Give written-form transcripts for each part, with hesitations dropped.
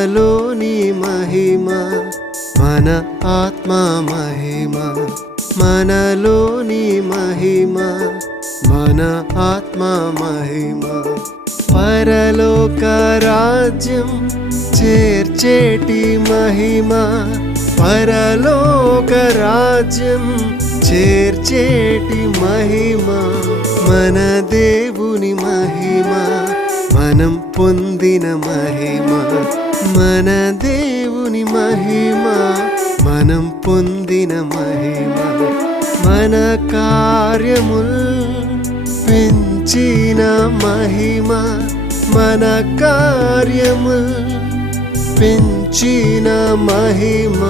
మనలోని మహిమ మన ఆత్మ మహిమ మనలోని మహిమ మన ఆత్మ మహిమ పరలోక రాజ్యం చేర్చేటి మహిమ పరలోక రాజ్యం చేర్చేటి మహిమ మన దేవుని మహిమ మనం పొందిన మహిమ మన దేవుని మహిమ మనం పొందిన మహిమ మన కార్యముల్ పెంచిన మహిమ మన కార్యముల్ పెంచిన మహిమ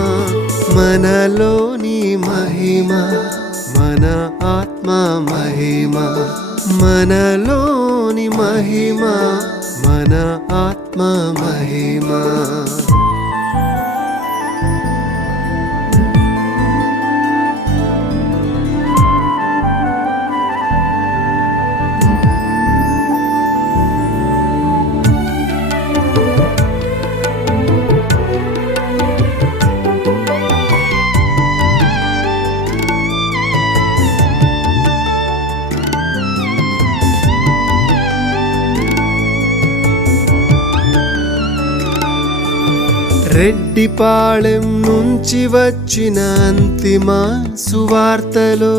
మనలోని మహిమ మన ఆత్మ మహిమ మనలోని మహిమ మన ఆత్మ మహిమ రెడ్డిపాళెం నుంచి వచ్చిన అంతిమ సువార్తలో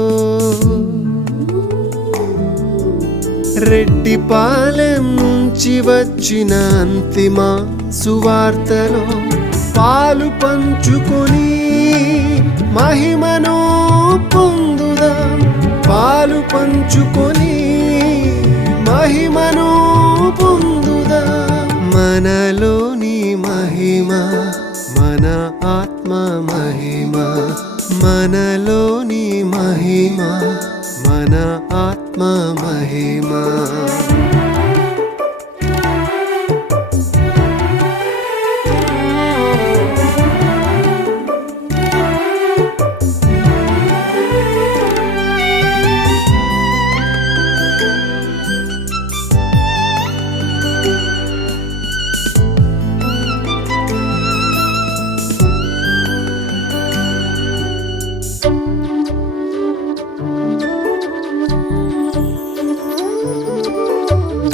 రెడ్డిపాళెం నుంచి వచ్చిన అంతిమ సువార్తలో పాలు పంచుకొని మహిమను పొందుదాం పాలు పంచుకొని మహిమను పొందుదాం మనలోని మహిమ మన ఆత్మ మహిమ మనలోని మహిమ మన ఆత్మ మహిమ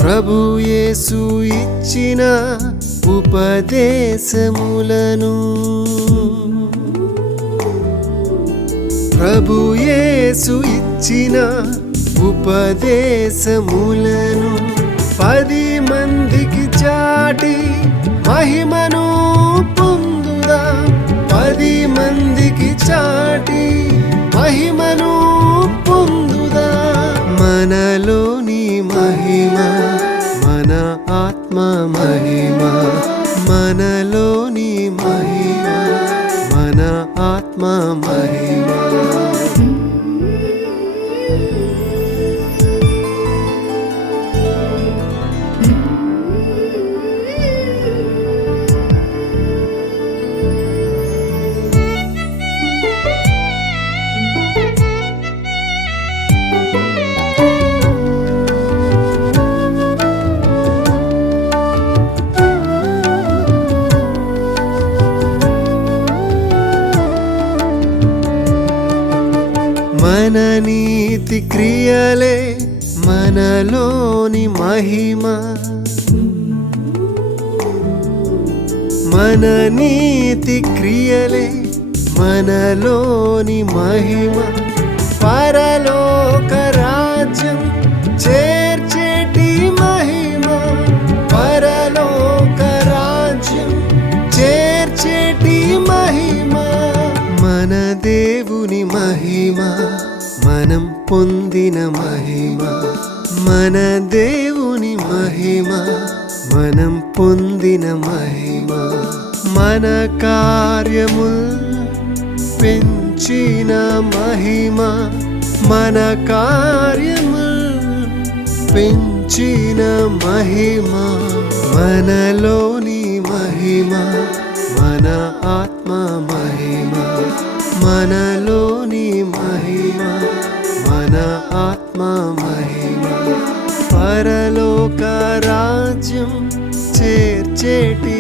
ప్రభు యేసు ఇచ్చిన ఉపదేశములను ప్రభు యేసు ఇచ్చిన ఉపదేశములను 10 మందికి చాటి మహిమను పొందుదాం 10 మందికి చాటి మహిమను పొందుదాం మనలోని మహిమ మన ఆత్మ మహిమ మనలోని మహిమ మన ఆత్మ మహిమ మన నీతి క్రియలే మనలోని మహిమ మన నీతి క్రియలే మనలోని మహిమ పరలోక రాజ్యం చేర్చేటి మహిమ పరలోక రాజ్యం చేర్చేటి మహిమ మన దేవుని మహిమ మనం పొందిన మహిమ మన దేవుని మహిమ మనం పొందిన మహిమ మన కార్యముల్ పెంచిన మహిమ మన కార్యముల్ పెంచిన మహిమ మనలోని మహిమ మన ఆత్మ మహిమ మనలోని మహిమ మన ఆత్మ మహిమ పరలోక రాజ్యం చేర్చేటి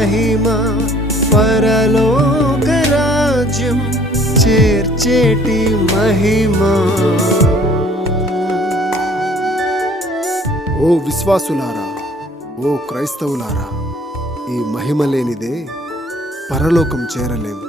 మహిమ పరలోక రాజ్యం చేర్చేటి మహిమ. ఓ విశ్వాసులారా, ఓ క్రైస్తవులారా, ఈ మహిమ లేనిదే పరలోకం చేరలేం.